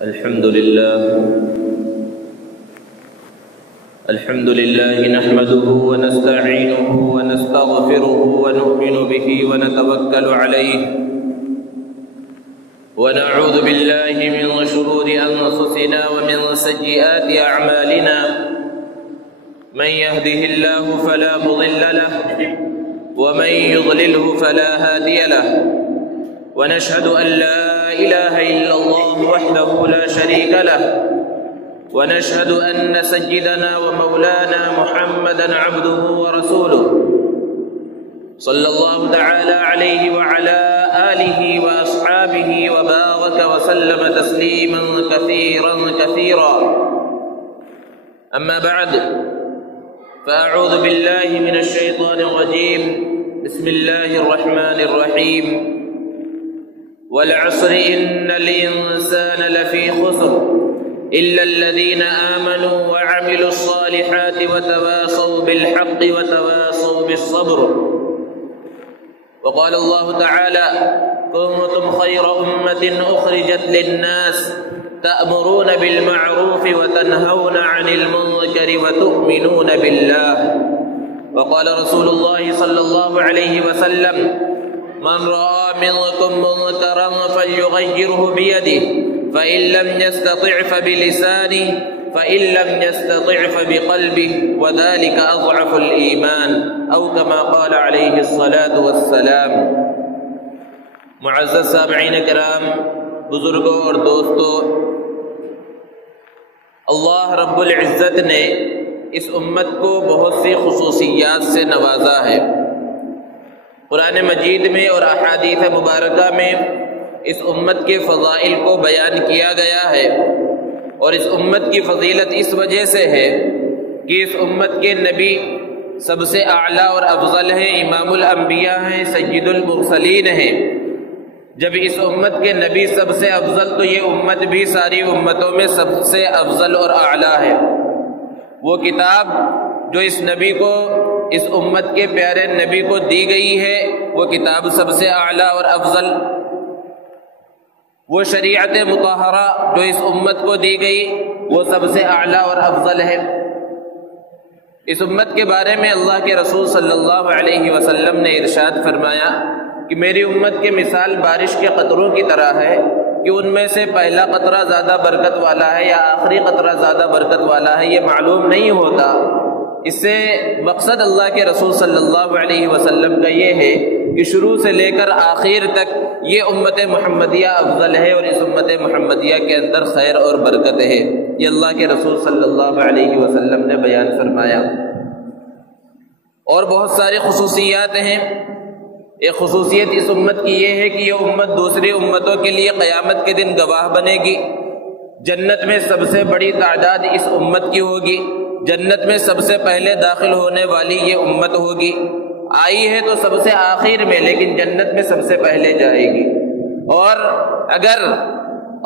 الحمد لله نحمده ونستعينه ونستغفره ونؤمن به ونتوكل عليه ونعوذ بالله من شرور أنفسنا ومن سيئات أعمالنا من يهده الله فلا مضل له ومن يضلله فلا هادي له ونشهد أن لا إله إلا الله وحده لا شريك له ونشهد أن سيدنا ومولانا محمدا عبده ورسوله صلى الله تعالى عليه وعلى آله وأصحابه وبارك وسلم تسليما كثيرا أما بعد فأعوذ بالله من الشيطان الرجيم بسم الله الرحمن الرحيم والعصر إن الإنسان لفي خسر إلا الذين آمنوا وعملوا الصالحات وتواصوا بالحق وتواصوا بالصبر وقال الله تعالى كنتم خير أمة أخرجت للناس تأمرون بالمعروف وتنهون عن المنكر وتؤمنون بالله وقال رسول الله صلى الله عليه وسلم من رأى منكم منكرا فليغيره بيده فإن لم يستطع فبلسانه فإن لم يستطع فبقلبه وذلك أضعف الإيمان أو كما قال عليه الصلاة والسلام۔ معزز سامعین کرام، بزرگوں اور دوستوں، اللہ رب العزت نے اس امت کو بہت سی خصوصیات سے نوازا ہے۔ قرآن مجید میں اور احادیث مبارکہ میں اس امت کے فضائل کو بیان کیا گیا ہے، اور اس امت کی فضیلت اس وجہ سے ہے کہ اس امت کے نبی سب سے اعلیٰ اور افضل ہیں، امام الانبیاء ہیں، سید المرسلین ہیں۔ جب اس امت کے نبی سب سے افضل، تو یہ امت بھی ساری امتوں میں سب سے افضل اور اعلیٰ ہے۔ وہ کتاب جو اس نبی کو، اس امت کے پیارے نبی کو دی گئی ہے، وہ کتاب سب سے اعلیٰ اور افضل۔ وہ شریعت مطہرہ جو اس امت کو دی گئی، وہ سب سے اعلیٰ اور افضل ہے۔ اس امت کے بارے میں اللہ کے رسول صلی اللہ علیہ وسلم نے ارشاد فرمایا کہ میری امت کی مثال بارش کے قطروں کی طرح ہے کہ ان میں سے پہلا قطرہ زیادہ برکت والا ہے یا آخری قطرہ زیادہ برکت والا ہے، یہ معلوم نہیں ہوتا۔ اس سے مقصد اللہ کے رسول صلی اللہ علیہ وسلم کا یہ ہے کہ شروع سے لے کر آخر تک یہ امت محمدیہ افضل ہے، اور اس امت محمدیہ کے اندر خیر اور برکت ہے۔ یہ اللہ کے رسول صلی اللہ علیہ وسلم نے بیان فرمایا۔ اور بہت ساری خصوصیات ہیں۔ ایک خصوصیت اس امت کی یہ ہے کہ یہ امت دوسری امتوں کے لیے قیامت کے دن گواہ بنے گی۔ جنت میں سب سے بڑی تعداد اس امت کی ہوگی۔ جنت میں سب سے پہلے داخل ہونے والی یہ امت ہوگی۔ آئی ہے تو سب سے آخر میں، لیکن جنت میں سب سے پہلے جائے گی۔ اور اگر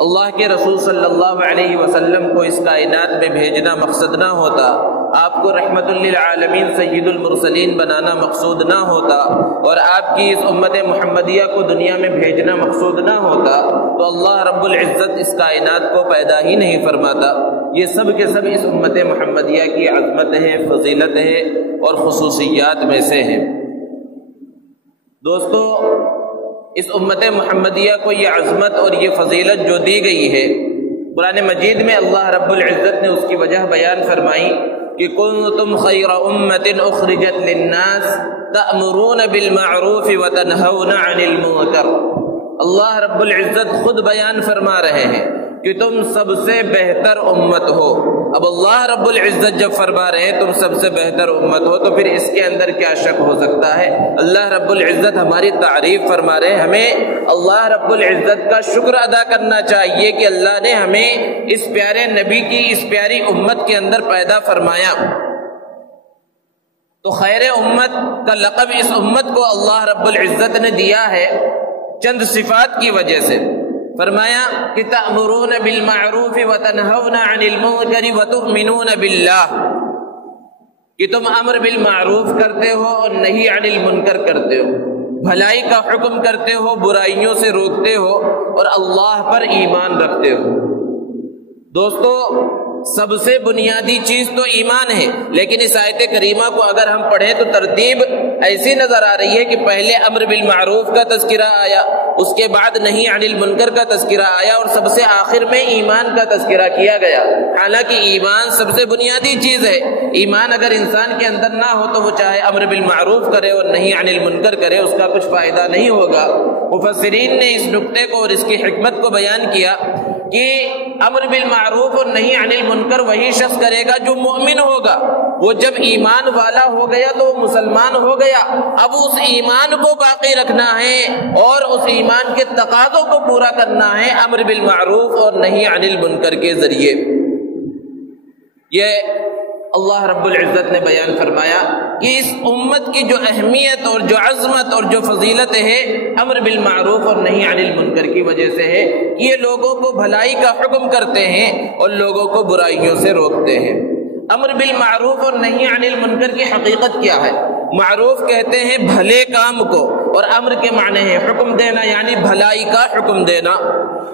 اللہ کے رسول صلی اللہ علیہ وسلم کو اس کائنات میں بھیجنا مقصد نہ ہوتا، آپ کو رحمت للعالمین سید المرسلین بنانا مقصود نہ ہوتا، اور آپ کی اس امت محمدیہ کو دنیا میں بھیجنا مقصود نہ ہوتا، تو اللہ رب العزت اس کائنات کو پیدا ہی نہیں فرماتا۔ یہ سب کے سب اس امت محمدیہ کی عظمت ہے، فضیلت ہے اور خصوصیات میں سے ہیں۔ دوستو، اس امت محمدیہ کو یہ عظمت اور یہ فضیلت جو دی گئی ہے، قرآن مجید میں اللہ رب العزت نے اس کی وجہ بیان فرمائی کہ کنتم خیر امۃ اخرجت للناس تأمرون بالمعروف وتنہون عن المنکر۔ اللہ رب العزت خود بیان فرما رہے ہیں کہ تم سب سے بہتر امت ہو۔ اب اللہ رب العزت جب فرما رہے ہیں تم سب سے بہتر امت ہو، تو پھر اس کے اندر کیا شک ہو سکتا ہے؟ اللہ رب العزت ہماری تعریف فرما رہے ہیں۔ ہمیں اللہ رب العزت کا شکر ادا کرنا چاہیے کہ اللہ نے ہمیں اس پیارے نبی کی اس پیاری امت کے اندر پیدا فرمایا۔ تو خیر امت کا لقب اس امت کو اللہ رب العزت نے دیا ہے چند صفات کی وجہ سے۔ فرمایا کہ تأمرون بالمعروف وتنہون عن المنکر وتؤمنون باللہ، کہ تم امر بالمعروف کرتے ہو اور نہی عن المنکر کرتے ہو، بھلائی کا حکم کرتے ہو، برائیوں سے روکتے ہو اور اللہ پر ایمان رکھتے ہو۔ دوستو سب سے بنیادی چیز تو ایمان ہے، لیکن اس آیت کریمہ کو اگر ہم پڑھیں تو ترتیب ایسی نظر آ رہی ہے کہ پہلے امر بالمعروف کا تذکرہ آیا، اس کے بعد نہی عن المنکر کا تذکرہ آیا، اور سب سے آخر میں ایمان کا تذکرہ کیا گیا۔ حالانکہ ایمان سب سے بنیادی چیز ہے، ایمان اگر انسان کے اندر نہ ہو تو وہ چاہے امر بالمعروف کرے اور نہی عن المنکر کرے، اس کا کچھ فائدہ نہیں ہوگا۔ مفسرین نے اس نقطے کو اور اس کی حکمت کو بیان کیا کہ امر بالمعروف اور نہی عن المنکر وہی شخص کرے گا جو مومن ہوگا۔ وہ جب ایمان والا ہو گیا تو وہ مسلمان ہو گیا، اب اس ایمان کو باقی رکھنا ہے اور اس ایمان کے تقاضوں کو پورا کرنا ہے امر بالمعروف اور نہی عن المنکر کے ذریعے۔ یہ اللہ رب العزت نے بیان فرمایا کہ اس امت کی جو اہمیت اور جو عظمت اور جو فضیلت ہے امر بالمعروف اور نہی عن المنکر کی وجہ سے ہے کہ یہ لوگوں کو بھلائی کا حکم کرتے ہیں اور لوگوں کو برائیوں سے روکتے ہیں۔ امر بالمعروف اور نہی عن المنکر کی حقیقت کیا ہے؟ معروف کہتے ہیں بھلے کام کو، اور امر کے معنی ہے حکم دینا، یعنی بھلائی کا حکم دینا،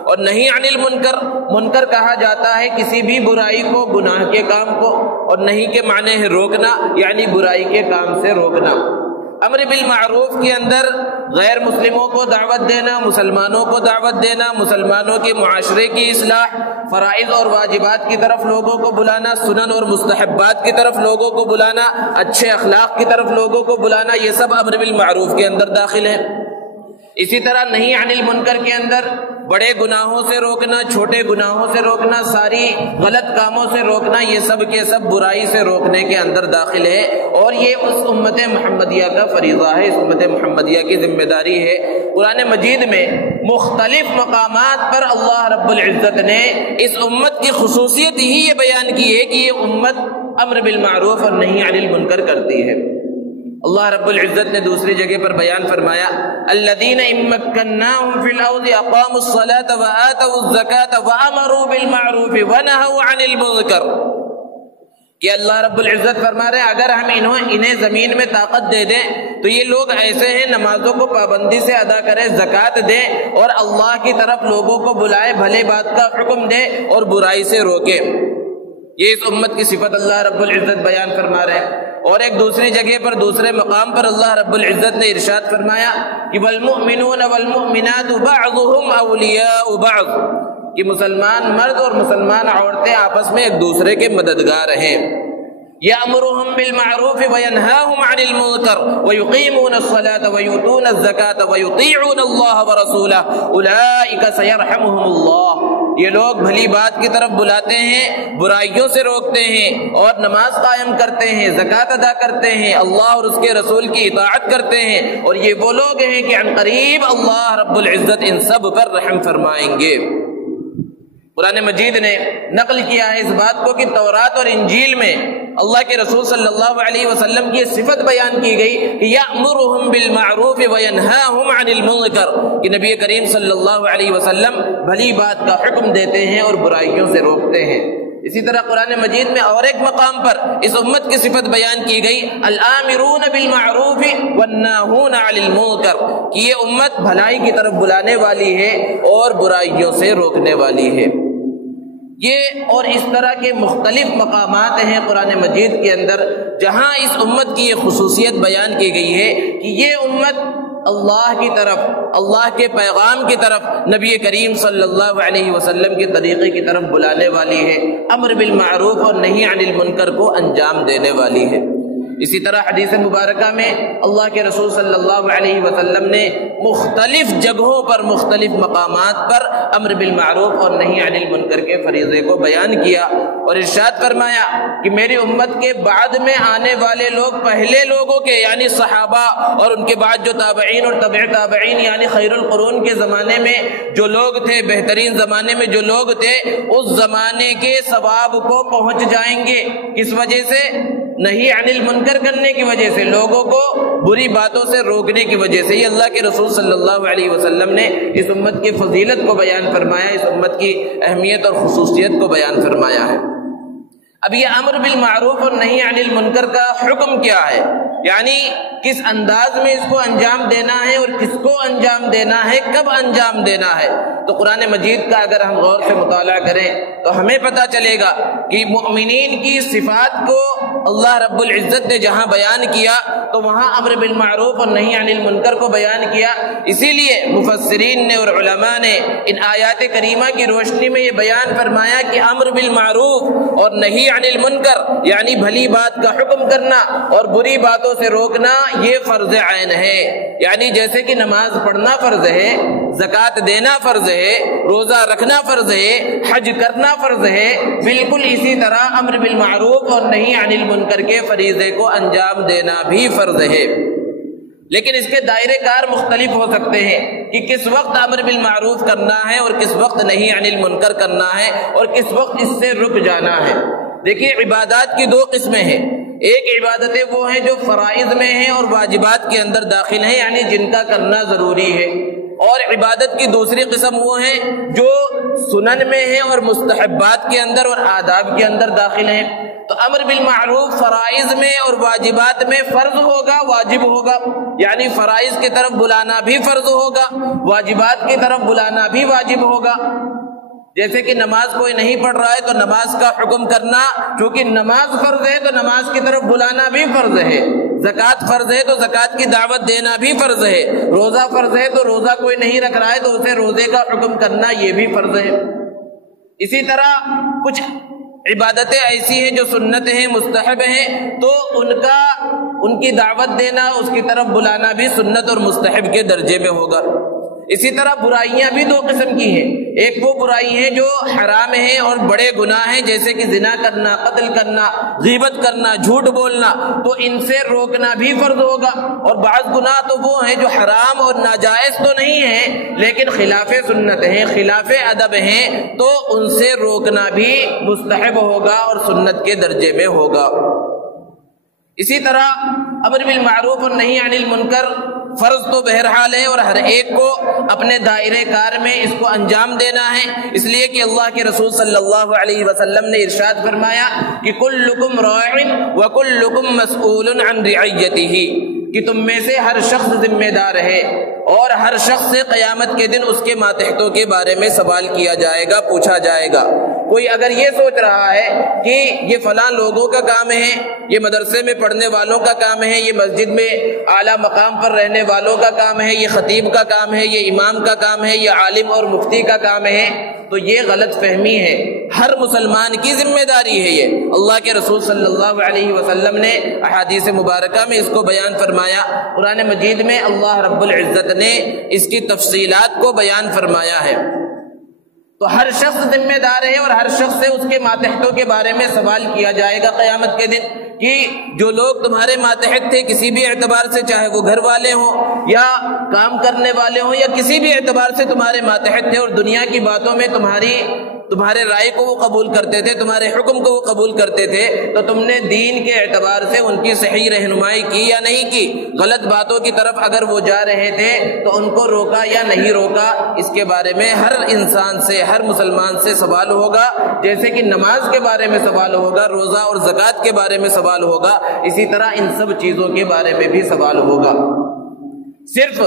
اور نہی عن المنکر، منکر کہا جاتا ہے کسی بھی برائی کو، گناہ کے کام کو، اور نہی کے معنی ہے روکنا، یعنی برائی کے کام سے روکنا۔ امر بالمعروف کے اندر غیر مسلموں کو دعوت دینا، مسلمانوں کو دعوت دینا، مسلمانوں کے معاشرے کی اصلاح، فرائض اور واجبات کی طرف لوگوں کو بلانا، سنن اور مستحبات کی طرف لوگوں کو بلانا، اچھے اخلاق کی طرف لوگوں کو بلانا، یہ سب امر بالمعروف کے اندر داخل ہے۔ اسی طرح نہی عن المنکر کے اندر بڑے گناہوں سے روکنا، چھوٹے گناہوں سے روکنا، ساری غلط کاموں سے روکنا، یہ سب کے سب برائی سے روکنے کے اندر داخل ہے، اور یہ اس امت محمدیہ کا فریضہ ہے، اس امت محمدیہ کی ذمہ داری ہے۔ قرآن مجید میں مختلف مقامات پر اللہ رب العزت نے اس امت کی خصوصیت ہی یہ بیان کی ہے کہ یہ امت امر بالمعروف اور نہی عن المنکر کرتی ہے۔ اللہ رب العزت نے دوسری جگہ پر بیان فرمایا الذین ان مکناہم فی الارض اقاموا الصلاۃ وآتوا الزکاۃ وامروا بالمعروف ونہوا عن المنکر، کہ اللہ رب العزت فرما رہے ہیں اگر ہم انہیں زمین میں طاقت دے دیں تو یہ لوگ ایسے ہیں نمازوں کو پابندی سے ادا کریں، زکوٰۃ دیں اور اللہ کی طرف لوگوں کو بلائے، بھلے بات کا حکم دے اور برائی سے روکے۔ یہ اس امت کی صفت اللہ رب العزت بیان فرما رہے ہیں۔ اور ایک دوسری جگہ پر، دوسرے مقام پر اللہ رب العزت نے ارشاد فرمایا کہ والمؤمنون والمؤمنات بعضهم اولیاء بعض، کہ مسلمان مرد اور مسلمان عورتیں آپس میں ایک دوسرے کے مددگار ہیں۔ یأمرهم بالمعروف وینہاہم عن المنکر ویقیمون الصلاة ویؤتون الزکاة ویطیعون اللہ ورسولہ اولئک سیرحمهم اللہ، یہ لوگ بھلی بات کی طرف بلاتے ہیں، برائیوں سے روکتے ہیں اور نماز قائم کرتے ہیں، زکوٰۃ ادا کرتے ہیں، اللہ اور اس کے رسول کی اطاعت کرتے ہیں، اور یہ وہ لوگ ہیں کہ عن قریب اللہ رب العزت ان سب پر رحم فرمائیں گے۔ قرآن مجید نے نقل کیا ہے اس بات کو کہ تورات اور انجیل میں اللہ کے رسول صلی اللہ علیہ وسلم کی صفت بیان کی گئی کہ یأمرهم بالمعروف وینہاہم عن المنکر، کہ نبی کریم صلی اللہ علیہ وسلم بھلی بات کا حکم دیتے ہیں اور برائیوں سے روکتے ہیں۔ اسی طرح قرآن مجید میں اور ایک مقام پر اس امت کی صفت بیان کی گئی الآمرون بالمعروف والناہون عن المنکر، کہ یہ امت بھلائی کی طرف بلانے والی ہے اور برائیوں سے روکنے والی ہے۔ یہ اور اس طرح کے مختلف مقامات ہیں قرآن مجید کے اندر جہاں اس امت کی یہ خصوصیت بیان کی گئی ہے کہ یہ امت اللہ کی طرف، اللہ کے پیغام کی طرف، نبی کریم صلی اللہ علیہ وسلم کے طریقے کی طرف بلانے والی ہے، امر بالمعروف اور نہی عن المنکر کو انجام دینے والی ہے۔ اسی طرح حدیث مبارکہ میں اللہ کے رسول صلی اللہ علیہ وسلم نے مختلف جگہوں پر، مختلف مقامات پر امر بالمعروف اور نہی عن المنکر کے فریضے کو بیان کیا اور ارشاد فرمایا کہ میری امت کے بعد میں آنے والے لوگ پہلے لوگوں کے یعنی صحابہ اور ان کے بعد جو تابعین اور تبع تابعین یعنی خیر القرون کے زمانے میں جو لوگ تھے، بہترین زمانے میں جو لوگ تھے، اس زمانے کے ثواب کو پہنچ جائیں گے۔ کس وجہ سے؟ نہی عن المنکر کرنے کی وجہ سے، لوگوں کو بری باتوں سے روکنے کی وجہ سے۔ یہ اللہ کے رسول صلی اللہ علیہ وسلم نے اس امت کی فضیلت کو بیان فرمایا، اس امت کی اہمیت اور خصوصیت کو بیان فرمایا ہے۔ اب یہ امر بالمعروف اور نہی عن المنکر کا حکم کیا ہے؟ یعنی کس انداز میں اس کو انجام دینا ہے اور کس کو انجام دینا ہے، کب انجام دینا ہے۔ تو قرآن مجید کا اگر ہم غور سے مطالعہ کریں تو ہمیں پتہ چلے گا کہ مؤمنین کی صفات کو اللہ رب العزت نے جہاں بیان کیا تو وہاں امر بالمعروف اور نہی عن المنکر کو بیان کیا۔ اسی لیے مفسرین نے اور علماء نے ان آیات کریمہ کی روشنی میں یہ بیان فرمایا کہ امر بالمعروف اور نہی عن المنکر یعنی بھلی بات کا حکم کرنا اور بری باتوں سے روکنا یہ فرض عین ہے۔ یعنی جیسے کہ نماز پڑھنا فرض ہے، زکوٰۃ دینا فرض ہے، روزہ رکھنا فرض ہے، حج کرنا فرض ہے، بالکل اسی طرح امر بالمعروف اور نہی عن المنکر کے فریضے کو انجام دینا بھی فرض ہے۔ لیکن اس کے دائرے کار مختلف ہو سکتے ہیں کہ کس وقت امر بالمعروف کرنا ہے اور کس وقت نہی عن المنکر کرنا ہے اور کس وقت اس سے رک جانا ہے۔ دیکھیے عبادات کی دو قسمیں ہیں، ایک عبادتیں وہ ہیں جو فرائض میں ہیں اور واجبات کے اندر داخل ہیں یعنی جن کا کرنا ضروری ہے، اور عبادت کی دوسری قسم وہ ہیں جو سنن میں ہیں اور مستحبات کے اندر اور آداب کے اندر داخل ہیں۔ تو امر بالمعروف فرائض میں اور واجبات میں فرض ہوگا، واجب ہوگا، یعنی فرائض کی طرف بلانا بھی فرض ہوگا، واجبات کی طرف بلانا بھی واجب ہوگا۔ جیسے کہ نماز کوئی نہیں پڑھ رہا ہے تو نماز کا حکم کرنا، چونکہ نماز فرض ہے تو نماز کی طرف بلانا بھی فرض ہے، زکوٰۃ فرض ہے تو زکوٰۃ کی دعوت دینا بھی فرض ہے، روزہ فرض ہے تو روزہ کوئی نہیں رکھ رہا ہے تو اسے روزے کا حکم کرنا یہ بھی فرض ہے۔ اسی طرح کچھ عبادتیں ایسی ہیں جو سنت ہیں، مستحب ہیں، تو ان کی دعوت دینا، اس کی طرف بلانا بھی سنت اور مستحب کے درجے میں ہوگا۔ اسی طرح برائیاں بھی دو قسم کی ہیں، ایک وہ برائی ہیں جو حرام ہیں اور بڑے گناہ ہیں جیسے کہ زنا کرنا، قتل کرنا، غیبت کرنا، جھوٹ بولنا، تو ان سے روکنا بھی فرض ہوگا، اور بعض گناہ تو وہ ہیں جو حرام اور ناجائز تو نہیں ہیں لیکن خلاف سنت ہیں، خلاف ادب ہیں، تو ان سے روکنا بھی مستحب ہوگا اور سنت کے درجے میں ہوگا۔ اسی طرح امر بالمعروف اور نہی عن المنکر فرض تو بہرحال ہے اور ہر ایک کو اپنے دائرے کار میں اس کو انجام دینا ہے، اس لیے کہ اللہ کے رسول صلی اللہ علیہ وسلم نے ارشاد فرمایا کہ کلکم راع وکلکم مسئول عن رعیتہ، کہ تم میں سے ہر شخص ذمہ دار ہے اور ہر شخص سے قیامت کے دن اس کے ماتحتوں کے بارے میں سوال کیا جائے گا، پوچھا جائے گا۔ کوئی اگر یہ سوچ رہا ہے کہ یہ فلاں لوگوں کا کام ہے، یہ مدرسے میں پڑھنے والوں کا کام ہے، یہ مسجد میں اعلیٰ مقام پر رہنے والوں کا کام ہے، یہ خطیب کا کام ہے، یہ امام کا کام ہے، یہ عالم اور مفتی کا کام ہے، تو یہ غلط فہمی ہے۔ ہر مسلمان کی ذمہ داری ہے یہ۔ اللہ کے رسول صلی اللہ علیہ وسلم نے احادیث مبارکہ میں اس کو بیان فرمایا، قرآن مجید میں اللہ رب العزت نے اس کی تفصیلات کو بیان فرمایا ہے۔ تو ہر شخص ذمہ دار ہے اور ہر شخص سے اس کے ماتحتوں کے بارے میں سوال کیا جائے گا قیامت کے دن کہ جو لوگ تمہارے ماتحت تھے کسی بھی اعتبار سے، چاہے وہ گھر والے ہوں یا کام کرنے والے ہوں یا کسی بھی اعتبار سے تمہارے ماتحت تھے اور دنیا کی باتوں میں تمہارے رائے کو وہ قبول کرتے تھے، تمہارے حکم کو وہ قبول کرتے تھے، تو تم نے دین کے اعتبار سے ان کی صحیح رہنمائی کی یا نہیں کی؟ غلط باتوں کی طرف اگر وہ جا رہے تھے تو ان کو روکا یا نہیں روکا؟ اس کے بارے میں ہر انسان سے، ہر مسلمان سے سوال ہوگا، جیسے کہ نماز کے بارے میں سوال ہوگا، روزہ اور زکوٰۃ کے بارے میں سوال ہوگا، اسی طرح ان سب چیزوں کے بارے میں بھی سوال ہوگا۔ صرف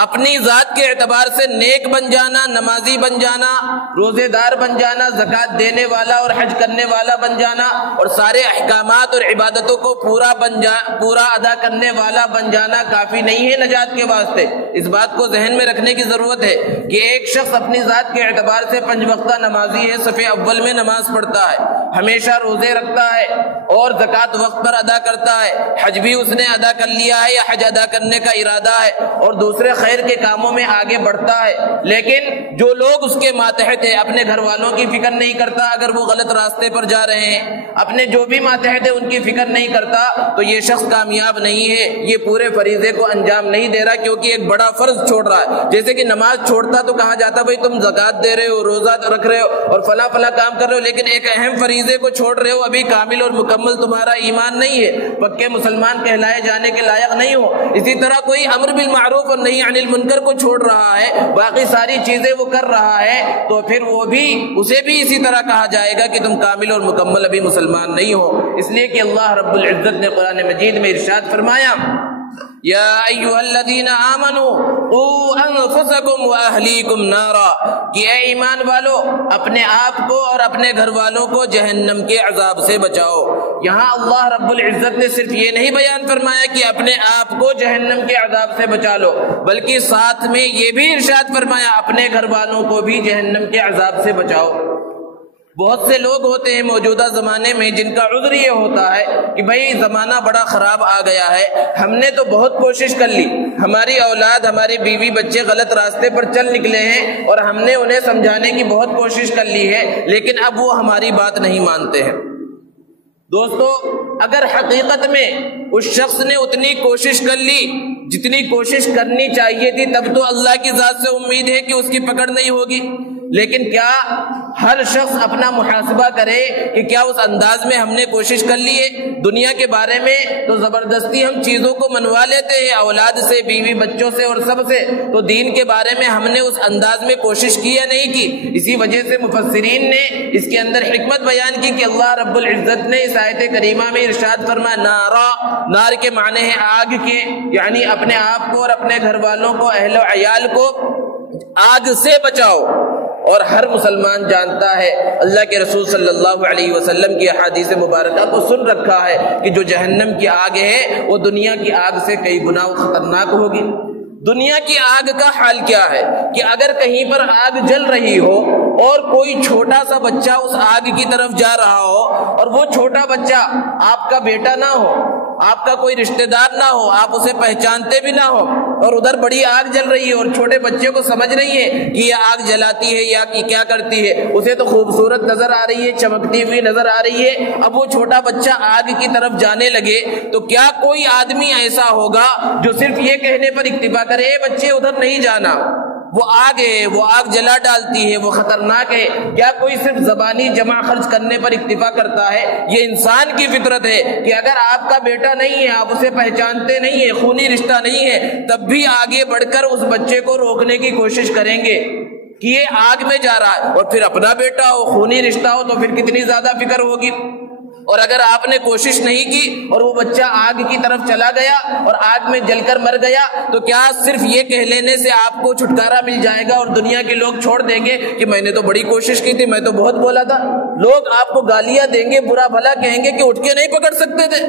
اپنی ذات کے اعتبار سے نیک بن جانا، نمازی بن جانا، روزے دار بن جانا، زکوٰۃ دینے والا اور حج کرنے والا بن جانا اور سارے احکامات اور عبادتوں کو پورا ادا کرنے والا بن جانا کافی نہیں ہے نجات کے واسطے۔ اس بات کو ذہن میں رکھنے کی ضرورت ہے کہ ایک شخص اپنی ذات کے اعتبار سے 5 وقتہ نمازی ہے، صف اول میں نماز پڑھتا ہے، ہمیشہ روزے رکھتا ہے اور زکوٰۃ وقت پر ادا کرتا ہے، حج بھی اس نے ادا کر لیا ہے یا حج ادا کرنے کا ارادہ ہے اور دوسرے خیر کے کاموں میں آگے بڑھتا ہے، لیکن جو لوگ اس کے ماتحت ہیں اپنے گھر والوں کی فکر نہیں کرتا اگر وہ غلط راستے پر جا رہے ہیں، اپنے جو بھی ماتحت ہیں ان کی فکر نہیں کرتا، تو یہ شخص کامیاب نہیں ہے، یہ پورے فریضے کو انجام نہیں دے رہا، کیونکہ ایک بڑا فرض چھوڑ رہا ہے۔ جیسے کہ نماز چھوڑتا تو کہا جاتا بھائی تم زکوٰۃ دے رہے ہو، روزہ رکھ رہے ہو اور فلاں فلاں کام کر رہے ہو، لیکن ایک اہم فریضے کو چھوڑ رہے ہو، ابھی کامل اور مکمل تمہارا ایمان نہیں ہے، پکے مسلمان کہلائے جانے کے لائق نہیں ہو۔ اسی طرح کوئی امر بالمعروف اور نہی عن المنکر کو چھوڑ رہا ہے، باقی ساری چیزیں وہ کر رہا ہے، تو پھر اسے بھی اسی طرح کہا جائے گا کہ تم کامل اور مکمل ابھی مسلمان نہیں ہو۔ اس لیے کہ اللہ رب العزت نے قرآن مجید میں ارشاد فرمایا یا ایھا الذین آمنوا قوا انفسکم واہلیکم نارا، کہ اے ایمان والو اپنے آپ کو اور اپنے گھر والوں کو جہنم کے عذاب سے بچاؤ۔ یہاں اللہ رب العزت نے صرف یہ نہیں بیان فرمایا کہ اپنے آپ کو جہنم کے عذاب سے بچا لو، بلکہ ساتھ میں یہ بھی ارشاد فرمایا اپنے گھر والوں کو بھی جہنم کے عذاب سے بچاؤ۔ بہت سے لوگ ہوتے ہیں موجودہ زمانے میں جن کا عذر یہ ہوتا ہے کہ بھائی زمانہ بڑا خراب آ گیا ہے، ہم نے تو بہت کوشش کر لی، ہماری اولاد ہماری بیوی بچے غلط راستے پر چل نکلے ہیں اور ہم نے انہیں سمجھانے کی بہت کوشش کر لی ہے، لیکن اب وہ ہماری بات نہیں مانتے ہیں۔ دوستو، اگر حقیقت میں اس شخص نے اتنی کوشش کر لی جتنی کوشش کرنی چاہیے تھی، تب تو اللہ کی ذات سے امید ہے کہ اس کی پکڑ نہیں ہوگی، لیکن کیا ہر شخص اپنا محاسبہ کرے کہ کیا اس انداز میں ہم نے کوشش کر لی ہے؟ دنیا کے بارے میں تو زبردستی ہم چیزوں کو منوا لیتے ہیں، اولاد سے، بیوی بچوں سے اور سب سے، تو دین کے بارے میں ہم نے اس انداز میں کوشش کی یا نہیں کی؟ اسی وجہ سے مفسرین نے اس کے اندر حکمت بیان کی کہ اللہ رب العزت نے اس آیت کریمہ میں ارشاد فرمایا نارا، نار کے معنی ہے آگ کے، یعنی اپنے آپ کو اور اپنے گھر والوں کو، اہل و عیال کو آگ سے بچاؤ۔ اور ہر مسلمان جانتا ہے، اللہ کے رسول صلی اللہ علیہ وسلم کی احادیث مبارکہ کو سن رکھا ہے کہ جو جہنم کی آگ ہے وہ دنیا کی آگ سے کئی گنا خطرناک ہوگی۔ دنیا کی آگ کا حال کیا ہے کہ اگر کہیں پر آگ جل رہی ہو اور کوئی چھوٹا سا بچہ اس آگ کی طرف جا رہا ہو، اور وہ چھوٹا بچہ آپ کا بیٹا نہ ہو، آپ کا کوئی رشتہ دار نہ ہو، آپ اسے پہچانتے بھی نہ ہو، اور ادھر بڑی آگ جل رہی ہے اور چھوٹے بچے کو سمجھ نہیں ہے کہ یہ آگ جلاتی ہے یا کہ کیا کرتی ہے، اسے تو خوبصورت نظر آ رہی ہے، چمکتی ہوئی نظر آ رہی ہے، اب وہ چھوٹا بچہ آگ کی طرف جانے لگے تو کیا کوئی آدمی ایسا ہوگا جو صرف یہ کہنے پر اکتفا کرے اے بچے ادھر نہیں جانا، وہ آگ ہے، وہ آگ جلا ڈالتی ہے، وہ خطرناک ہے؟ کیا کوئی صرف زبانی جمع خرچ کرنے پر اکتفا کرتا ہے؟ یہ انسان کی فطرت ہے کہ اگر آپ کا بیٹا نہیں ہے، آپ اسے پہچانتے نہیں ہیں، خونی رشتہ نہیں ہے، تب بھی آگے بڑھ کر اس بچے کو روکنے کی کوشش کریں گے کہ یہ آگ میں جا رہا ہے، اور پھر اپنا بیٹا ہو، خونی رشتہ ہو تو پھر کتنی زیادہ فکر ہوگی۔ اور اگر آپ نے کوشش نہیں کی اور وہ بچہ آگ کی طرف چلا گیا اور آگ میں جل کر مر گیا، تو کیا صرف یہ کہہ لینے سے آپ کو چھٹکارا مل جائے گا اور دنیا کے لوگ چھوڑ دیں گے کہ میں نے تو بڑی کوشش کی تھی، میں تو بہت بولا تھا؟ لوگ آپ کو گالیاں دیں گے، برا بھلا کہیں گے کہ اٹھ کے نہیں پکڑ سکتے تھے۔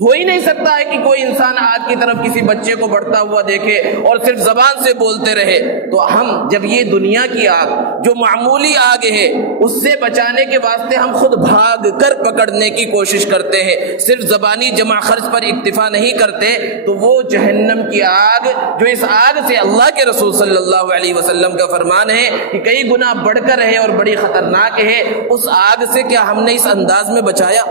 ہو ہی نہیں سکتا ہے کہ کوئی انسان آگ کی طرف کسی بچے کو بڑھتا ہوا دیکھے اور صرف زبان سے بولتے رہے۔ تو ہم جب یہ دنیا کی آگ جو معمولی آگ ہے اس سے بچانے کے واسطے ہم خود بھاگ کر پکڑنے کی کوشش کرتے ہیں، صرف زبانی جمع خرچ پر اکتفا نہیں کرتے، تو وہ جہنم کی آگ جو اس آگ سے اللہ کے رسول صلی اللہ علیہ وسلم کا فرمان ہے کہ کئی گنا بڑھ کر ہے اور بڑی خطرناک ہے، اس آگ سے کیا ہم نے اس انداز میں بچایا؟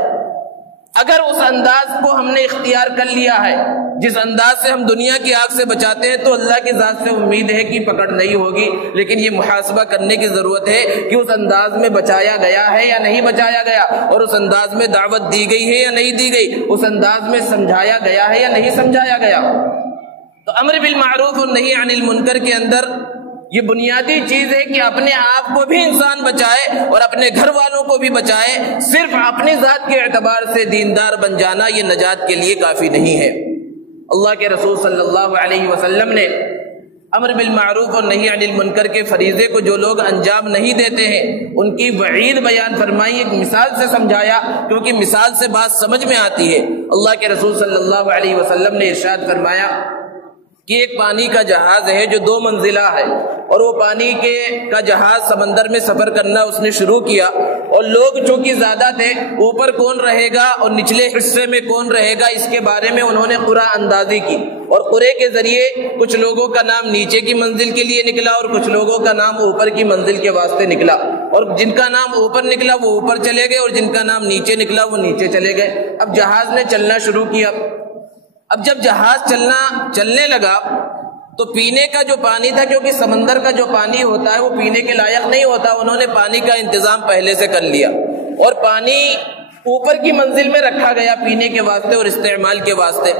اگر اس انداز کو ہم نے اختیار کر لیا ہے جس انداز سے ہم دنیا کی آگ سے بچاتے ہیں، تو اللہ کی ذات سے امید ہے کہ پکڑ نہیں ہوگی، لیکن یہ محاسبہ کرنے کی ضرورت ہے کہ اس انداز میں بچایا گیا ہے یا نہیں بچایا گیا، اور اس انداز میں دعوت دی گئی ہے یا نہیں دی گئی، اس انداز میں سمجھایا گیا ہے یا نہیں سمجھایا گیا۔ تو امر بالمعروف اور نہی عن المنکر کے اندر یہ بنیادی چیز ہے کہ اپنے آپ کو بھی انسان بچائے اور اپنے گھر والوں کو بھی بچائے۔ صرف اپنی ذات کے اعتبار سے دیندار بن جانا یہ نجات کے لیے کافی نہیں ہے۔ اللہ کے رسول صلی اللہ علیہ وسلم نے امر بالمعروف اور نہی عن المنکر کے فریضے کو جو لوگ انجام نہیں دیتے ہیں ان کی وعید بیان فرمائی، ایک مثال سے سمجھایا، کیونکہ مثال سے بات سمجھ میں آتی ہے۔ اللہ کے رسول صلی اللہ علیہ وسلم نے ارشاد فرمایا کہ ایک پانی کا جہاز ہے جو 2 منزلہ ہے، اور وہ پانی کا جہاز سمندر میں سفر کرنا اس نے شروع کیا، اور لوگ چونکہ زیادہ تھے، اوپر کون رہے گا اور نچلے حصے میں کون رہے گا اس کے بارے میں انہوں نے قرعہ اندازی کی، اور قرعے کے ذریعے کچھ لوگوں کا نام نیچے کی منزل کے لیے نکلا اور کچھ لوگوں کا نام اوپر کی منزل کے واسطے نکلا، اور جن کا نام اوپر نکلا وہ اوپر چلے گئے اور جن کا نام نیچے نکلا وہ نیچے چلے گئے۔ اب جہاز نے چلنا شروع کیا۔ اب جب جہاز چلنے لگا تو پینے کا جو پانی تھا، کیونکہ سمندر کا جو پانی ہوتا ہے وہ پینے کے لائق نہیں ہوتا، انہوں نے پانی کا انتظام پہلے سے کر لیا اور پانی اوپر کی منزل میں رکھا گیا پینے کے واسطے اور استعمال کے واسطے۔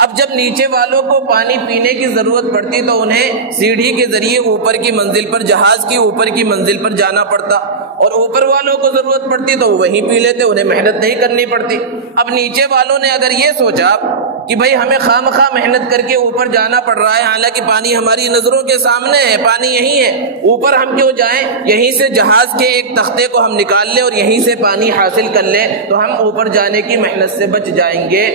اب جب نیچے والوں کو پانی پینے کی ضرورت پڑتی تو انہیں سیڑھی کے ذریعے اوپر کی منزل پر، جہاز کی اوپر کی منزل پر جانا پڑتا، اور اوپر والوں کو ضرورت پڑتی تو وہیں پی لیتے، انہیں محنت نہیں کرنی پڑتی۔ اب نیچے والوں نے اگر یہ سوچا کہ بھائی ہمیں خواہ محنت کر کے اوپر جانا پڑ رہا ہے، حالانکہ پانی ہماری نظروں کے سامنے ہے، پانی یہی ہے، اوپر ہم کیوں جائیں؟ یہیں سے جہاز کے ایک تختے کو ہم نکال لیں اور یہیں سے پانی حاصل کر لیں تو ہم اوپر جانے کی محنت سے بچ جائیں گے۔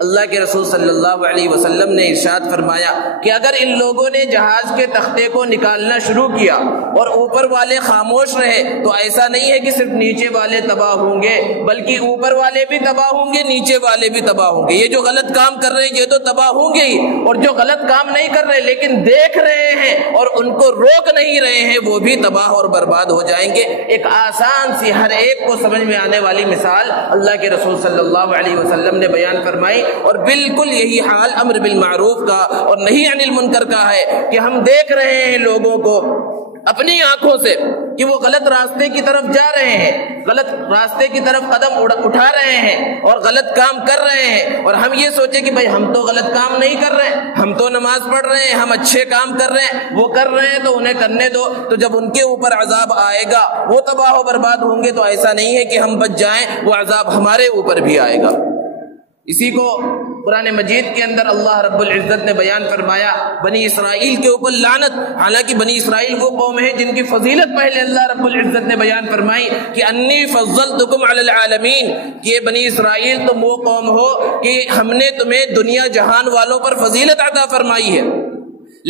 اللہ کے رسول صلی اللہ علیہ وسلم نے ارشاد فرمایا کہ اگر ان لوگوں نے جہاز کے تختے کو نکالنا شروع کیا اور اوپر والے خاموش رہے تو ایسا نہیں ہے کہ صرف نیچے والے تباہ ہوں گے، بلکہ اوپر والے بھی تباہ ہوں گے، نیچے والے بھی تباہ ہوں گے۔ یہ جو غلط کام کر رہے ہیں یہ تو تباہ ہوں گے ہی، اور جو غلط کام نہیں کر رہے لیکن دیکھ رہے ہیں اور ان کو روک نہیں رہے ہیں وہ بھی تباہ اور برباد ہو جائیں گے۔ ایک آسان سی ہر ایک کو سمجھ میں آنے والی مثال اللہ کے رسول صلی اللہ علیہ وسلم نے بیان فرمائی، اور بالکل یہی حال امر بالمعروف کا اور نہی عن المنکر کا ہے کہ ہم دیکھ رہے ہیں لوگوں کو اپنی آنکھوں سے کہ وہ غلط راستے کی طرف جا رہے ہیں، غلط راستے کی طرف قدم اٹھا رہے ہیں اور غلط کام کر رہے ہیں، اور ہم یہ سوچیں کہ بھائی ہم تو غلط کام نہیں کر رہے، ہم تو نماز پڑھ رہے ہیں، ہم اچھے کام کر رہے ہیں، وہ کر رہے ہیں تو انہیں کرنے دو، تو جب ان کے اوپر عذاب آئے گا وہ تباہ و برباد ہوں گے، تو ایسا نہیں ہے کہ ہم بچ جائیں، وہ عذاب ہمارے اوپر بھی آئے گا۔ اسی کو قرآن مجید کے اندر اللہ رب العزت نے بیان فرمایا بنی اسرائیل کے اوپر لعنت، حالانکہ بنی اسرائیل وہ قوم ہے جن کی فضیلت پہلے اللہ رب العزت نے بیان فرمائی کہ انی فضلتکم علی العالمین، کہ یہ بنی اسرائیل تم وہ قوم ہو کہ ہم نے تمہیں دنیا جہان والوں پر فضیلت عطا فرمائی ہے۔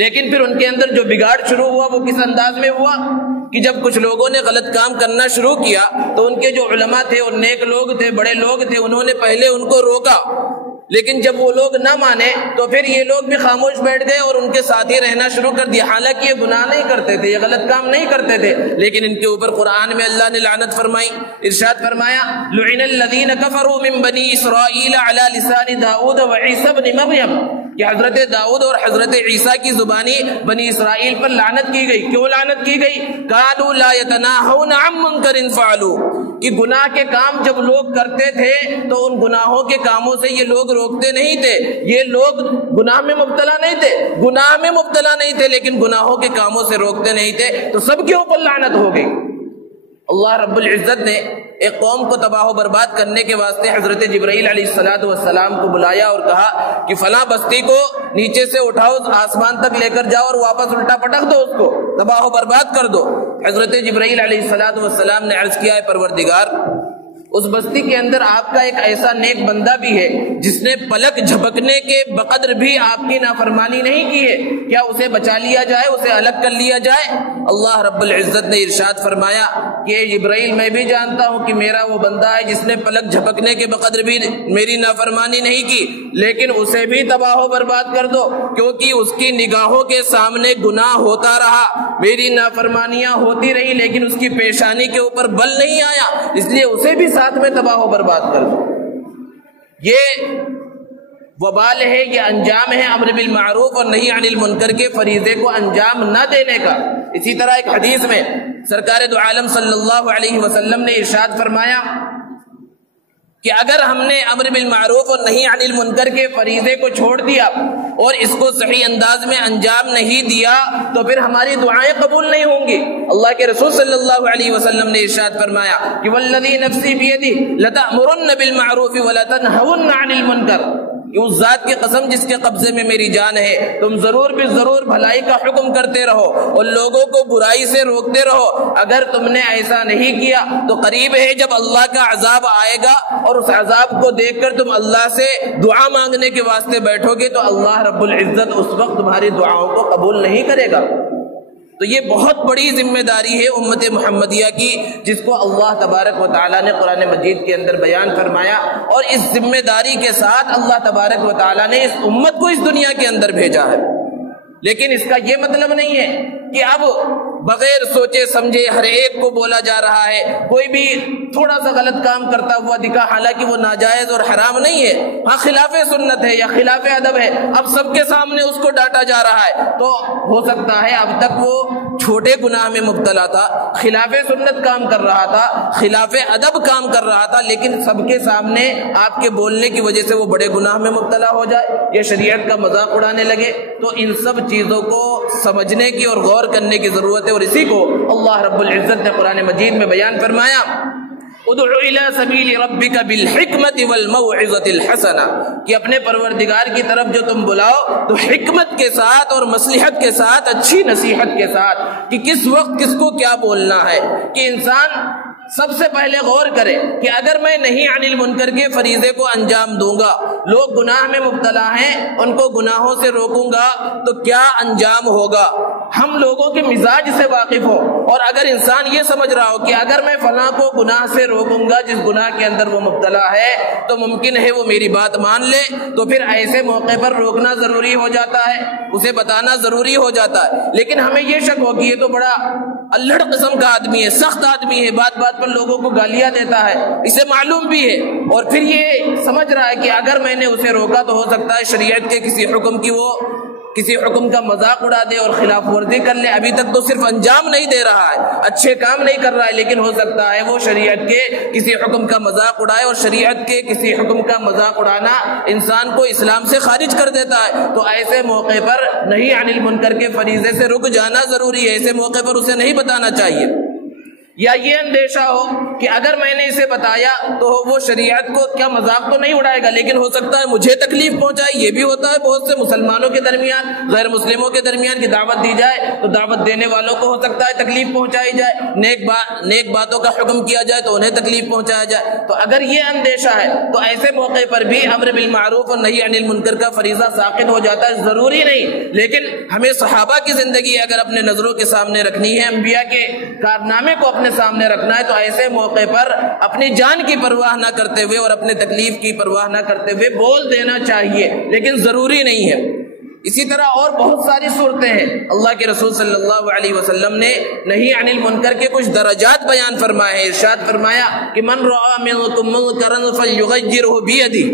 لیکن پھر ان کے اندر جو بگاڑ شروع ہوا وہ کس انداز میں ہوا کہ جب کچھ لوگوں نے غلط کام کرنا شروع کیا تو ان کے جو علماء تھے اور نیک لوگ تھے، بڑے لوگ تھے، انہوں نے پہلے ان کو روکا، لیکن جب وہ لوگ نہ مانے تو پھر یہ لوگ بھی خاموش بیٹھ گئے اور ان کے ساتھ ہی رہنا شروع کر دیا، حالانکہ یہ گناہ نہیں کرتے تھے، یہ غلط کام نہیں کرتے تھے، لیکن ان کے اوپر قرآن میں اللہ نے لعنت فرمائی، ارشاد فرمایا لعن الذین کفروا من بنی اسرائیل علی لسان داؤد وعیسی بن مریم، کہ حضرت داؤد اور حضرت عیسیٰ کی زبانی بنی اسرائیل پر لعنت کی گئی۔ کیوں لعنت کی گئی؟ قالوا لا يتناهون عن منکر فعلوا، کہ گناہ کے کام جب لوگ کرتے تھے تو ان گناہوں کے کاموں سے یہ لوگ روکتے نہیں تھے، یہ لوگ گناہ میں مبتلا نہیں تھے لیکن گناہوں کے کاموں سے روکتے نہیں تھے، تو سب کے اوپر لعنت ہو گئی۔ اللہ رب العزت نے ایک قوم کو تباہ و برباد کرنے کے واسطے حضرت جبرائیل علیہ السلام کو بلایا اور کہا کہ فلاں بستی کو نیچے سے اٹھاؤ، آسمان تک لے کر جاؤ اور واپس الٹا پٹک دو، اس کو تباہ و برباد کر دو۔ حضرت جبرائیل علیہ السلام نے عرض کیا ہے پروردگار، اس بستی کے اندر آپ کا ایک ایسا نیک بندہ بھی ہے جس نے پلک جھپکنے کے بقدر بھی آپ کی نافرمانی نہیں کی ہے، کیا اسے بچا لیا جائے، اسے الگ کر لیا جائے؟ اللہ رب العزت نے ارشاد فرمایا کہ جبرائیل میں بھی جانتا ہوں کہ میرا وہ بندہ ہے جس نے پلک جھپکنے کے بقدر بھی میری نافرمانی نہیں کی، لیکن اسے بھی تباہ و برباد کر دو، کیونکہ اس کی نگاہوں کے سامنے گناہ ہوتا رہا، میری نافرمانیاں ہوتی رہی، لیکن اس کی پیشانی کے اوپر بل نہیں آیا، اس لیے اسے بھی ساتھ میں تباہ و برباد کر دو۔ یہ وبال ہے، یہ انجام ہے امر بالمعروف اور نہی عن المنکر کے فریضے کو انجام نہ دینے کا۔ اسی طرح ایک حدیث میں سرکار دو عالم صلی اللہ علیہ وسلم نے ارشاد فرمایا کہ اگر ہم نے امر بالمعروف اور نہی عن المنکر کے فریضے کو چھوڑ دیا اور اس کو صحیح انداز میں انجام نہیں دیا تو پھر ہماری دعائیں قبول نہیں ہوں گی۔ اللہ کے رسول صلی اللہ علیہ وسلم نے ارشاد فرمایا کہ والذی نفسی بیدہ لتأمرن بالمعروف ولتنہون عن المنکر، کہ اس ذات کی قسم جس کے قبضے میں میری جان ہے، تم ضرور بھی ضرور بھلائی کا حکم کرتے رہو اور لوگوں کو برائی سے روکتے رہو۔ اگر تم نے ایسا نہیں کیا تو قریب ہے جب اللہ کا عذاب آئے گا اور اس عذاب کو دیکھ کر تم اللہ سے دعا مانگنے کے واسطے بیٹھو گے تو اللہ رب العزت اس وقت تمہاری دعاؤں کو قبول نہیں کرے گا۔ تو یہ بہت بڑی ذمہ داری ہے امت محمدیہ کی، جس کو اللہ تبارک و تعالیٰ نے قرآن مجید کے اندر بیان فرمایا، اور اس ذمہ داری کے ساتھ اللہ تبارک و تعالیٰ نے اس امت کو اس دنیا کے اندر بھیجا ہے۔ لیکن اس کا یہ مطلب نہیں ہے کہ اب بغیر سوچے سمجھے ہر ایک کو بولا جا رہا ہے، کوئی بھی تھوڑا سا غلط کام کرتا ہوا دکھا، حالانکہ وہ ناجائز اور حرام نہیں ہے، ہاں خلاف سنت ہے یا خلاف ادب ہے، اب سب کے سامنے اس کو ڈانٹا جا رہا ہے، تو ہو سکتا ہے اب تک وہ چھوٹے گناہ میں مبتلا تھا، خلاف سنت کام کر رہا تھا، خلاف ادب کام کر رہا تھا، لیکن سب کے سامنے آپ کے بولنے کی وجہ سے وہ بڑے گناہ میں مبتلا ہو جائے یا شریعت کا مذاق اڑانے لگے، تو ان سب چیزوں کو سمجھنے کی اور غور کرنے کی ضرورت ہے۔ اور اسی کو اللہ رب العزت نے قرآن مجید میں بیان فرمایا ادع الی سبیل ربک بالحکمت والموعظۃ الحسنہ، کہ اپنے پروردگار کی طرف جو تم بلاؤ تو حکمت کے ساتھ اور مصلحت کے ساتھ، اچھی نصیحت کے ساتھ، کہ کس وقت کس کو کیا بولنا ہے، کہ انسان سب سے پہلے غور کرے کہ اگر میں نہیں عن المنکر کے فریضے کو انجام دوں گا، لوگ گناہ میں مبتلا ہیں ان کو گناہوں سے روکوں گا تو کیا انجام ہوگا، ہم لوگوں کے مزاج سے واقف ہو، اور اگر انسان یہ سمجھ رہا ہو کہ اگر میں فلاں کو گناہ سے روکوں گا جس گناہ کے اندر وہ مبتلا ہے تو ممکن ہے وہ میری بات مان لے، تو پھر ایسے موقع پر روکنا ضروری ہو جاتا ہے، اسے بتانا ضروری ہو جاتا ہے۔ لیکن ہمیں یہ شک ہو کہ یہ تو بڑا الہڑ قسم کا آدمی ہے، سخت آدمی ہے، بات بات پر لوگوں کو گالیاں دیتا ہے، اسے معلوم بھی ہے، اور پھر یہ سمجھ رہا ہے کہ اگر میں نے اسے روکا تو ہو سکتا ہے شریعت کے کسی حکم کی وہ کسی حکم کا مذاق اڑا دے اور خلاف ورزی کر لے۔ ابھی تک تو صرف انجام نہیں دے رہا ہے، اچھے کام نہیں کر رہا ہے، لیکن ہو سکتا ہے وہ شریعت کے کسی حکم کا مذاق اڑائے، اور شریعت کے کسی حکم کا مذاق اڑانا انسان کو اسلام سے خارج کر دیتا ہے۔ تو ایسے موقع پر نہیں عن المنکر کے فریضے سے رک جانا ضروری ہے، ایسے موقع پر اسے نہیں بتانا چاہیے۔ یا یہ اندیشہ ہو کہ اگر میں نے اسے بتایا تو وہ شریعت کو کیا مذاق تو نہیں اڑائے گا، لیکن ہو سکتا ہے مجھے تکلیف پہنچائے۔ یہ بھی ہوتا ہے بہت سے مسلمانوں کے درمیان، غیر مسلموں کے درمیان، کی دعوت دی جائے تو دعوت دینے والوں کو ہو سکتا ہے تکلیف پہنچائی جائے، نیک باتوں کا حکم کیا جائے تو انہیں تکلیف پہنچایا جائے۔ تو اگر یہ اندیشہ ہے تو ایسے موقع پر بھی امر بالمعروف اور نہی عن المنکر کا فریضہ ساقط ہو جاتا ہے، ضروری نہیں، لیکن ہمیں صحابہ کی زندگی اگر اپنے نظروں کے سامنے رکھنی ہے، انبیاء کے کارنامے کو اپنے سامنے رکھنا ہے، تو ایسے موقع پر اپنی جان کی پرواہ نہ کرتے ہوئے اور اپنے تکلیف کی پرواہ نہ کرتے ہوئے بول دینا چاہیے، لیکن ضروری نہیں ہے۔ اسی طرح اور بہت ساری صورتیں ہیں، اللہ کے رسول صلی اللہ علیہ وسلم نے نہی عن المنکر کے کچھ درجات بیان فرمائے ہیں۔ ارشاد فرمایا کہ من رأى منکم منکرا فلیغیرہ بیدہ،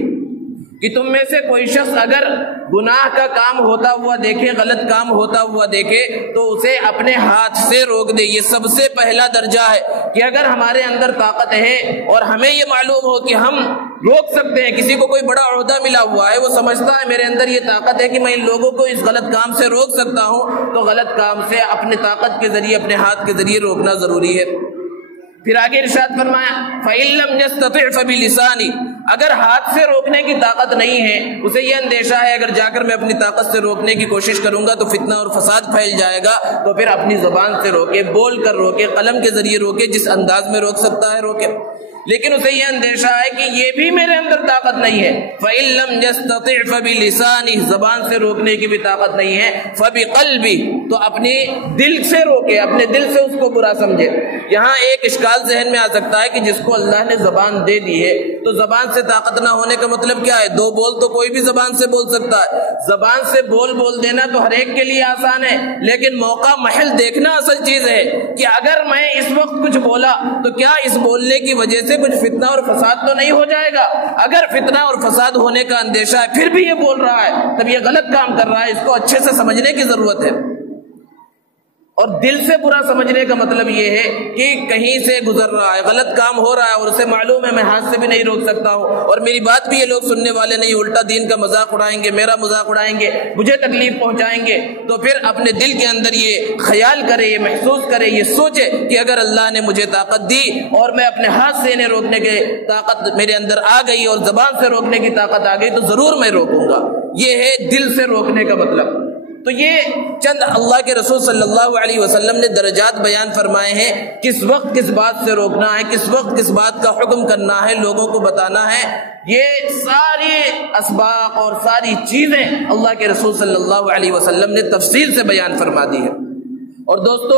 کہ تم میں سے کوئی شخص اگر گناہ کا کام ہوتا ہوا دیکھے، غلط کام ہوتا ہوا دیکھے تو اسے اپنے ہاتھ سے روک دے۔ یہ سب سے پہلا درجہ ہے کہ اگر ہمارے اندر طاقت ہے اور ہمیں یہ معلوم ہو کہ ہم روک سکتے ہیں، کسی کو کوئی بڑا عہدہ ملا ہوا ہے، وہ سمجھتا ہے میرے اندر یہ طاقت ہے کہ میں ان لوگوں کو اس غلط کام سے روک سکتا ہوں، تو غلط کام سے اپنے طاقت کے ذریعے، اپنے ہاتھ کے ذریعے روکنا ضروری ہے۔ پھر آگے ارشاد فرمایا فَإِن لَّمْ يَسْتَطِعْ فَبِلِسَانِهِ، اگر ہاتھ سے روکنے کی طاقت نہیں ہے، اسے یہ اندیشہ ہے اگر جا کر میں اپنی طاقت سے روکنے کی کوشش کروں گا تو فتنہ اور فساد پھیل جائے گا، تو پھر اپنی زبان سے روکے، بول کر روکے، قلم کے ذریعے روکے، جس انداز میں روک سکتا ہے روکے۔ لیکن اسے یہ اندیشہ ہے کہ یہ بھی میرے اندر طاقت نہیں ہے، فَإِن لَّمْ يَسْتَطِعْ فَبِلِسَانِهِ، زبان سے روکنے کی بھی طاقت نہیں ہے، فَبِقَلْبِهِ، تو اپنی دل سے روکے، اپنے دل سے اس کو برا سمجھے۔ یہاں ایک اشکال ذہن میں آ سکتا ہے کہ جس کو اللہ نے زبان دے دی ہے تو زبان سے طاقت نہ ہونے کا مطلب کیا ہے؟ دو بول تو کوئی بھی زبان سے بول سکتا ہے، زبان سے بول دینا تو ہر ایک کے لیے آسان ہے، لیکن موقع محل دیکھنا اصل چیز ہے کہ اگر میں اس وقت کچھ بولا تو کیا اس بولنے کی وجہ سے کچھ فتنہ اور فساد تو نہیں ہو جائے گا؟ اگر فتنہ اور فساد ہونے کا اندیشہ ہے پھر بھی یہ بول رہا ہے، تب یہ غلط کام کر رہا ہے، اس کو اچھے سے سمجھنے کی ضرورت ہے۔ اور دل سے برا سمجھنے کا مطلب یہ ہے کہ کہیں سے گزر رہا ہے، غلط کام ہو رہا ہے اور اسے معلوم ہے میں ہاتھ سے بھی نہیں روک سکتا ہوں، اور میری بات بھی یہ لوگ سننے والے نہیں، الٹا دین کا مذاق اڑائیں گے، میرا مذاق اڑائیں گے، مجھے تکلیف پہنچائیں گے، تو پھر اپنے دل کے اندر یہ خیال کرے، یہ محسوس کرے، یہ سوچے کہ اگر اللہ نے مجھے طاقت دی اور میں اپنے ہاتھ سے انہیں روکنے کی طاقت میرے اندر آ گئی اور زبان سے روکنے کی طاقت آ گئی تو ضرور میں روکوں گا۔ یہ ہے دل سے روکنے کا مطلب۔ تو یہ چند اللہ کے رسول صلی اللہ علیہ وسلم نے درجات بیان فرمائے ہیں، کس وقت کس بات سے روکنا ہے، کس وقت کس بات کا حکم کرنا ہے، لوگوں کو بتانا ہے۔ یہ ساری اسباق اور ساری چیزیں اللہ کے رسول صلی اللہ علیہ وسلم نے تفصیل سے بیان فرما دی ہے۔ اور دوستو،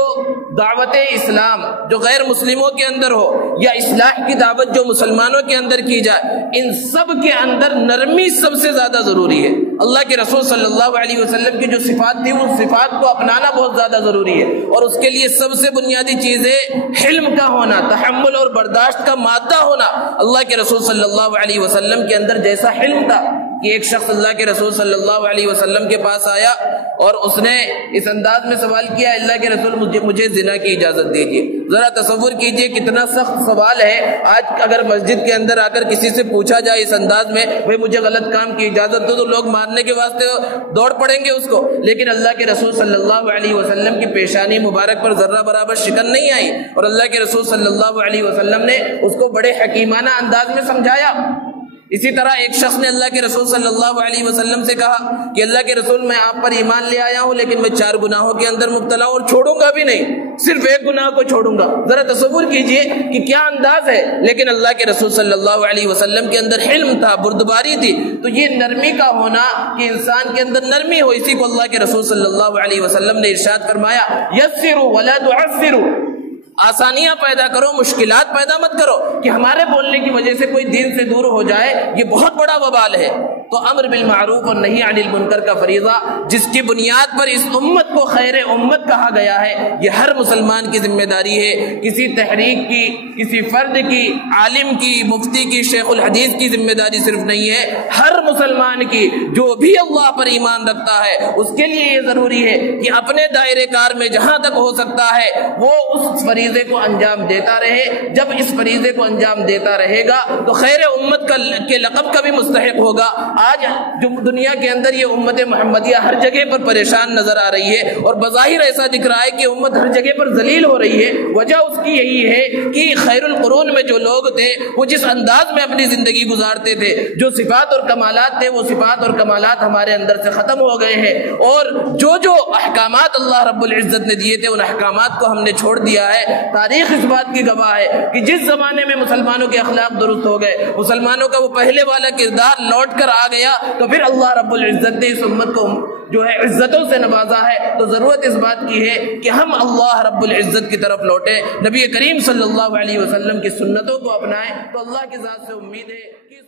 دعوت اسلام جو غیر مسلموں کے اندر ہو یا اصلاح کی دعوت جو مسلمانوں کے اندر کی جائے، ان سب کے اندر نرمی سب سے زیادہ ضروری ہے۔ اللہ کے رسول صلی اللہ علیہ وسلم کی جو صفات تھی ان صفات کو اپنانا بہت زیادہ ضروری ہے، اور اس کے لیے سب سے بنیادی چیز ہے حلم کا ہونا، تحمل اور برداشت کا مادہ ہونا۔ اللہ کے رسول صلی اللہ علیہ وسلم کے اندر جیسا حلم تھا کہ ایک شخص اللہ کے رسول صلی اللہ علیہ وسلم کے پاس آیا اور اس نے اس انداز میں سوال کیا، اللہ کے رسول مجھے زنا کی اجازت دیجیے۔ ذرا تصور کیجئے کتنا سخت سوال ہے۔ آج اگر مسجد کے اندر آ کر کسی سے پوچھا جائے اس انداز میں بھائی مجھے غلط کام کی اجازت دو، تو لوگ مارنے کے واسطے دوڑ پڑیں گے اس کو، لیکن اللہ کے رسول صلی اللہ علیہ وسلم کی پیشانی مبارک پر ذرہ برابر شکن نہیں آئی، اور اللہ کے رسول صلی اللہ علیہ وسلم نے اس کو بڑے حکیمانہ انداز میں سمجھایا۔ اسی طرح ایک شخص نے اللہ کے رسول صلی اللہ علیہ وسلم سے کہا کہ اللہ کے رسول میں آپ پر ایمان لے آیا ہوں لیکن میں 4 گناہوں کے اندر مبتلا ہوں اور چھوڑوں گا بھی نہیں، صرف ایک گناہ کو چھوڑوں گا۔ ذرا تصور کیجئے کہ کیا انداز ہے، لیکن اللہ کے رسول صلی اللہ علیہ وسلم کے اندر حلم تھا، بردباری تھی۔ تو یہ نرمی کا ہونا کہ انسان کے اندر نرمی ہو، اسی کو اللہ کے رسول صلی اللہ علیہ وسلم نے ارشاد فرمایا یسروا ولا تعسروا، آسانیاں پیدا کرو، مشکلات پیدا مت کرو کہ ہمارے بولنے کی وجہ سے کوئی دین سے دور ہو جائے، یہ بہت بڑا وبال ہے۔ تو امر بالمعروف اور نہی عن المنکر کا فریضہ جس کی بنیاد پر اس امت کو خیر امت کہا گیا ہے، یہ ہر مسلمان کی ذمہ داری ہے۔ کسی تحریک کی، کسی فرد کی، عالم کی، مفتی کی، شیخ الحدیث کی ذمہ داری صرف نہیں ہے، ہر مسلمان کی جو بھی اللہ پر ایمان رکھتا ہے اس کے لیے یہ ضروری ہے کہ اپنے دائرے کار میں جہاں تک ہو سکتا ہے وہ اس فریضے کو انجام دیتا رہے۔ جب اس فریضے کو انجام دیتا رہے گا تو خیر امت کے لقب کا بھی مستحق ہوگا۔ آج جو دنیا کے اندر یہ امت محمدیہ ہر جگہ پر پریشان نظر آ رہی ہے اور بظاہر ایسا دکھ رہا ہے کہ امت ہر جگہ پر ذلیل ہو رہی ہے، وجہ اس کی یہی ہے کہ خیر القرون میں جو لوگ تھے وہ جس انداز میں اپنی زندگی گزارتے تھے، جو صفات اور کمالات تھے وہ صفات اور کمالات ہمارے اندر سے ختم ہو گئے ہیں، اور جو احکامات اللہ رب العزت نے دیے تھے ان احکامات کو ہم نے چھوڑ دیا ہے۔ تاریخ اس بات کی گواہ ہے کہ جس زمانے میں مسلمانوں کے اخلاق درست ہو گئے، مسلمانوں کا وہ پہلے والا کردار لوٹ کر آ گیا، تو پھر اللہ رب العزت نے اس امت کو جو ہے عزتوں سے نوازا ہے۔ تو ضرورت اس بات کی ہے کہ ہم اللہ رب العزت کی طرف لوٹیں، نبی کریم صلی اللہ علیہ وسلم کی سنتوں کو اپنائیں۔ تو اللہ کی ذات سے امید ہے کہ